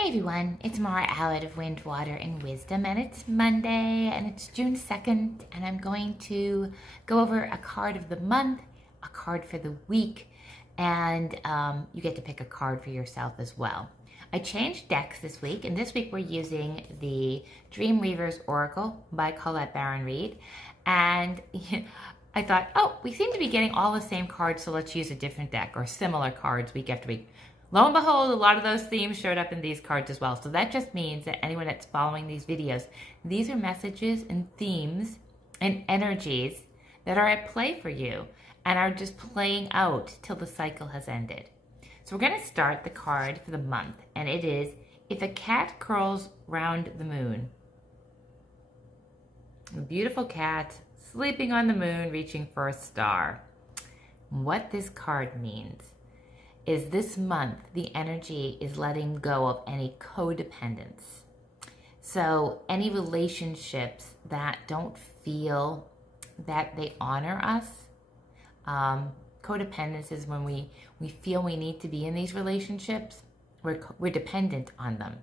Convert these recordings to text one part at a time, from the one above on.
Hey everyone, it's Mara Allard of Wind, Water, and Wisdom, and it's Monday, and it's June 2nd, and I'm going to go over a card of the month, a card for the week, and you get to pick a card for yourself as well. I changed decks this week, and this week we're using the Dream Reavers Oracle by Colette Baron-Reid, and I thought, oh, we seem to be getting all the same cards, so let's use a different deck, or similar cards week after week. Lo and behold, a lot of those themes showed up in these cards as well. So that just means that anyone that's following these videos, these are messages and themes and energies that are at play for you and are just playing out till the cycle has ended. So we're going to start the card for the month, and it is, If a Cat Curls Round the Moon. A beautiful cat sleeping on the moon, reaching for a star. What this card means is this month, the energy is letting go of any codependence. So any relationships that don't feel that they honor us, codependence is when we feel we need to be in these relationships, we're dependent on them.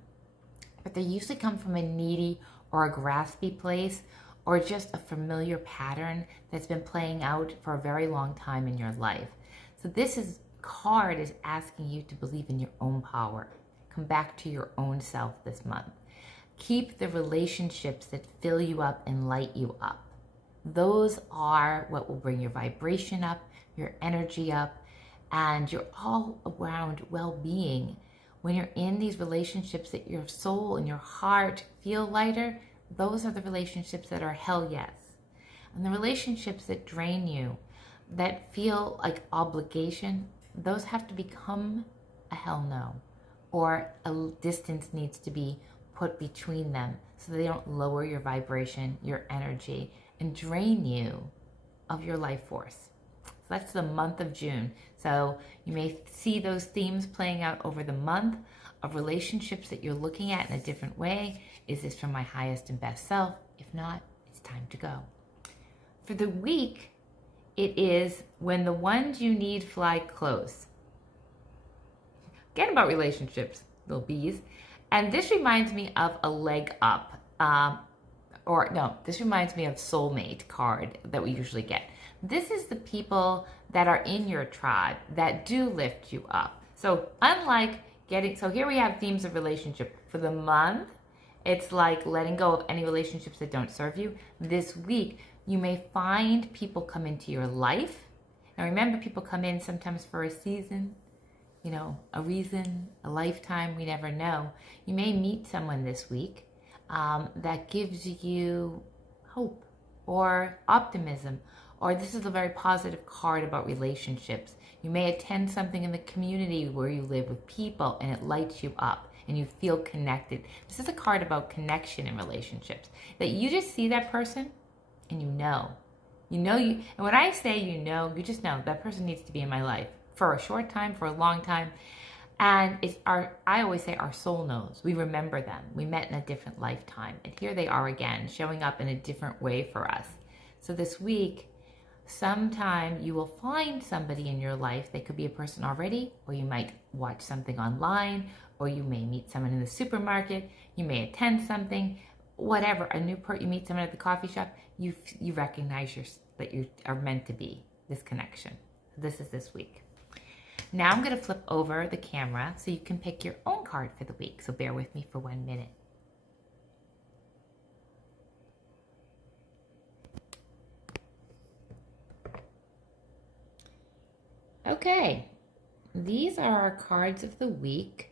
But they usually come from a needy or a graspy place, or just a familiar pattern that's been playing out for a very long time in your life. So this card is asking you to believe in your own power. Come back to your own self this month. Keep the relationships that fill you up and light you up. Those are what will bring your vibration up, your energy up, and your all-around well-being. When you're in these relationships that your soul and your heart feel lighter, those are the relationships that are hell yes. And the relationships that drain you, that feel like obligation, those have to become a hell no, or a distance needs to be put between them so they don't lower your vibration, your energy, and drain you of your life force. So that's the month of June. So you may see those themes playing out over the month of relationships that you're looking at in a different way. Is this from my highest and best self? If not, it's time to go. For the week, it is When the Ones You Need Fly Close. Again, about relationships, little bees. And this reminds me of a leg up. This reminds me of soulmate card that we usually get. This is the people that are in your tribe that do lift you up. So here we have themes of relationship. For the month, it's like letting go of any relationships that don't serve you. This week, you may find people come into your life. Now remember, people come in sometimes for a season, a reason, a lifetime, we never know. You may meet someone this week that gives you hope or optimism, or this is a very positive card about relationships. You may attend something in the community where you live with people and it lights you up and you feel connected. This is a card about connection in relationships, that you just see that person and and when I say you just know that person needs to be in my life for a short time, for a long time. And I always say our soul knows. We remember them. We met in a different lifetime. And here they are again, showing up in a different way for us. So this week, sometime you will find somebody in your life. They could be a person already, or you might watch something online, or you may meet someone in the supermarket. You may attend something, whatever, you meet someone at the coffee shop. You recognize that you are meant to be, this connection. This is this week. Now I'm going to flip over the camera so you can pick your own card for the week. So bear with me for 1 minute. Okay, these are our cards of the week.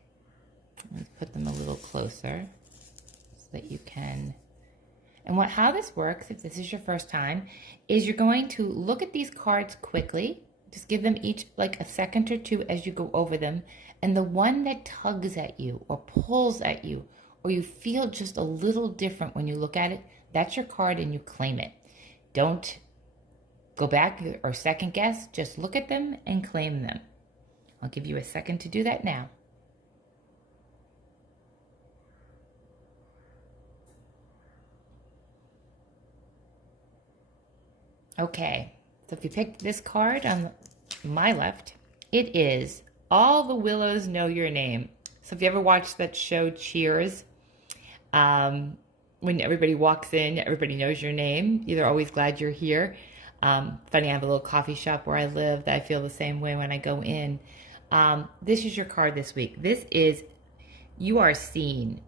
Let's put them a little closer so that you can. And how this works, if this is your first time, is you're going to look at these cards quickly. Just give them each like a second or two as you go over them. And the one that tugs at you or pulls at you, or you feel just a little different when you look at it, that's your card and you claim it. Don't go back or second guess. Just look at them and claim them. I'll give you a second to do that now. Okay, so if you picked this card on my left, it is All the Willows Know Your Name. So if you ever watched that show Cheers, when everybody walks in, everybody knows your name. They're always glad you're here. Funny, I have a little coffee shop where I live that I feel the same way when I go in. This is your card this week. This is, you are seen.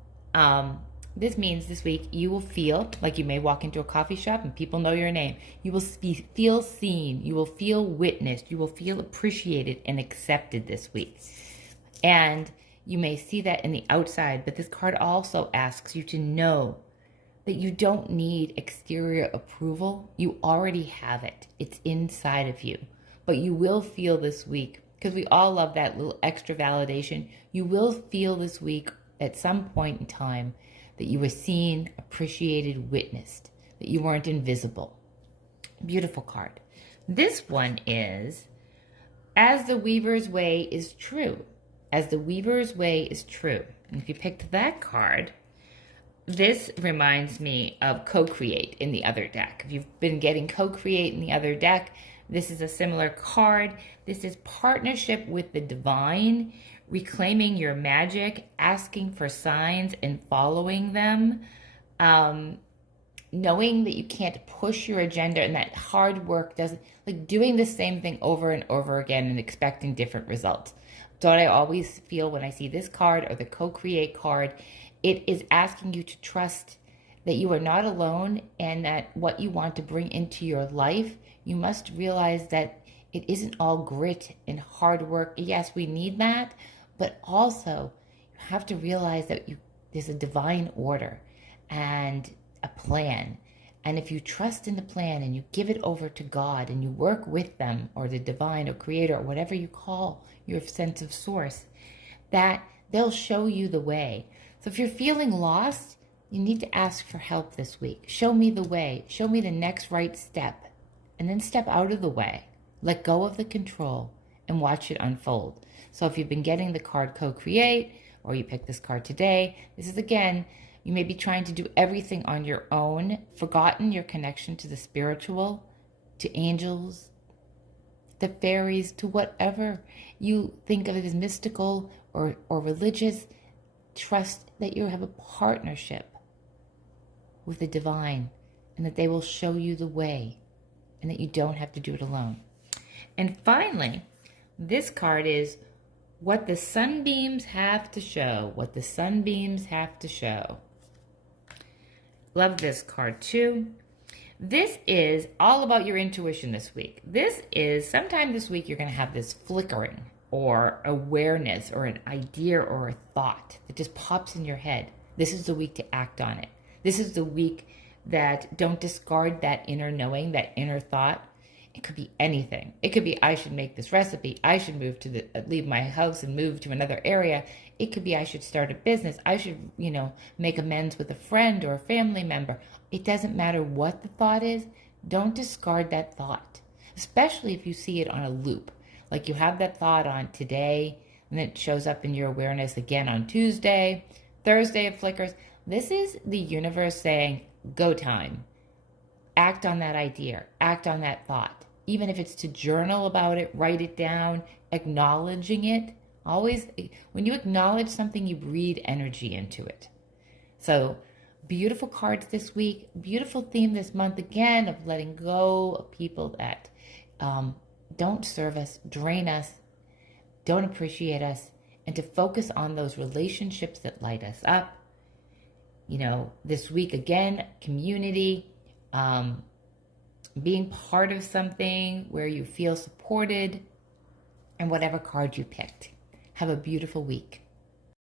This means this week you will feel like you may walk into a coffee shop and people know your name. You will feel seen. You will feel witnessed. You will feel appreciated and accepted this week. And you may see that in the outside, but this card also asks you to know that you don't need exterior approval. You already have it. It's inside of you. But you will feel this week, because we all love that little extra validation, you will feel this week at some point in time that you were seen, appreciated, witnessed, that you weren't invisible. Beautiful card. This one is, as the weaver's way is true. As the weaver's way is true. And if you picked that card, this reminds me of Co-Create in the other deck. If you've been getting Co-Create in the other deck, this is a similar card. This is partnership with the divine, reclaiming your magic, asking for signs and following them, knowing that you can't push your agenda and that hard work doesn't, like doing the same thing over and over again and expecting different results. So what I always feel when I see this card or the Co-Create card, it is asking you to trust that you are not alone and that what you want to bring into your life, you must realize that it isn't all grit and hard work. Yes, we need that, but also you have to realize that there's a divine order and a plan. And if you trust in the plan and you give it over to God and you work with them or the divine or creator or whatever you call your sense of source, that they'll show you the way. So if you're feeling lost, you need to ask for help this week. Show me the way. Show me the next right step. And then step out of the way. Let go of the control and watch it unfold. So if you've been getting the card Co-Create or you picked this card today, this is again, you may be trying to do everything on your own, forgotten your connection to the spiritual, to angels, the fairies, to whatever you think of as mystical or religious. Trust that you have a partnership with the divine and that they will show you the way and that you don't have to do it alone. And finally, this card is what the sunbeams have to show. What the sunbeams have to show. Love this card too. This is all about your intuition this week. This is, sometime this week you're going to have this flickering or awareness or an idea or a thought that just pops in your head. This is the week to act on it. This is the week that don't discard that inner knowing, that inner thought. It could be anything. It could be, I should make this recipe. I should leave my house and move to another area. It could be, I should start a business. I should, make amends with a friend or a family member. It doesn't matter what the thought is. Don't discard that thought, especially if you see it on a loop. Like you have that thought on today, and it shows up in your awareness again on Tuesday, Thursday it flickers. This is the universe saying, go time. Act on that idea. Act on that thought. Even if it's to journal about it, write it down, acknowledging it. Always, when you acknowledge something, you breathe energy into it. So, beautiful cards this week. Beautiful theme this month, again, of letting go of people that don't serve us, drain us, don't appreciate us, and to focus on those relationships that light us up. This week, again, community, being part of something where you feel supported, and whatever card you picked. Have a beautiful week.